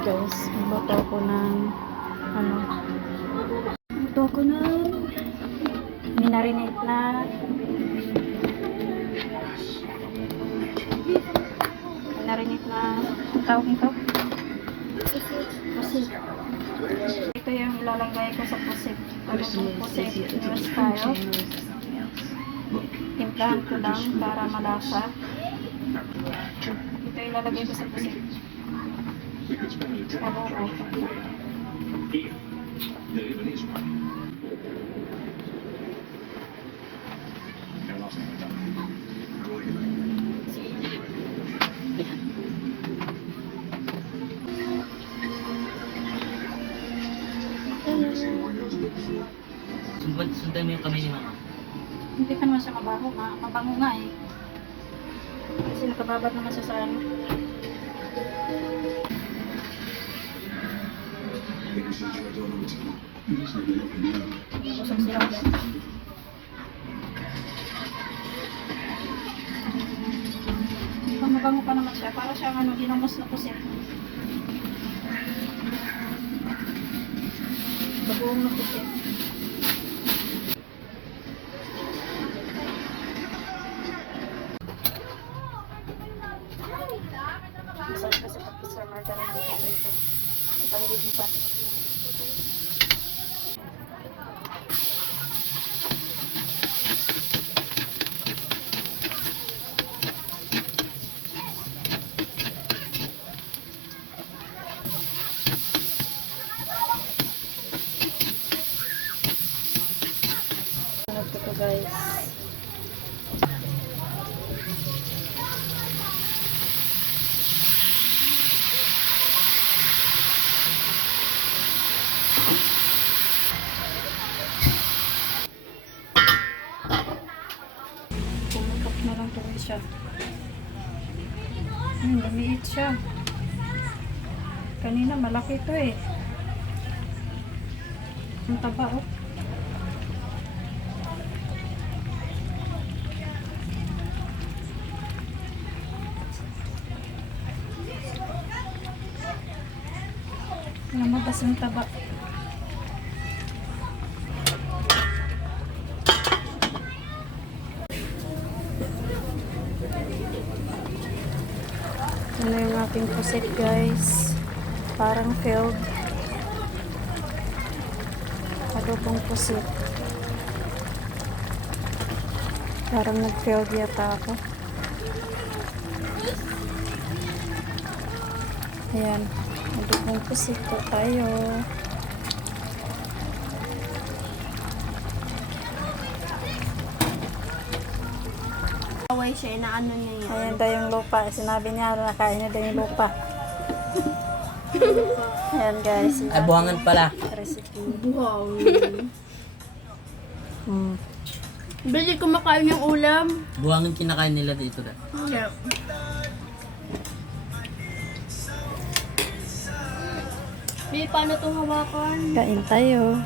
guys. Magluto ako ng ano. Magluto ako ng minarinate na ang tawag nito? Pusit. Ito yung ilalagay ko sa pusit. Pag itong pusit, news tayo. Timplahan ko lang para malasa. Ito yung ilalagay ko sa pusit. Adobo. Sundan mo yung kamay ni mama. Hindi pa naman siya mabaho. Mabango nga eh. Kasi nakababad naman siya sa ano. Busog siya ulit. Mabango pa naman siya. Para siyang ano, ginamos na pusit. Bagoong na pusit. Masarap kasi tapos sa margarine dito. Ipang-gigisa. Sunod ko to guys. Pumukap na lang to siya. Lumiit siya. Kanina malaki to eh. Ang taba oh. Namabas yung taba. Ano yung aking pusit guys. Parang filled. Adobong pusit. Parang nag-filled yata ako. Ayan. Adobong pusit po tayo. Away siya, inaano niya yan. Ayan daw yung lupa. Sinabi niya, nakain niya daw yung lupa. Ayan guys. Ay, buhangan pala. Recipe. Wow. Mm. Kumakain yung ulam. Buhangan kinakain nila dito. Yeah. Paano itong hawakan? Kain tayo.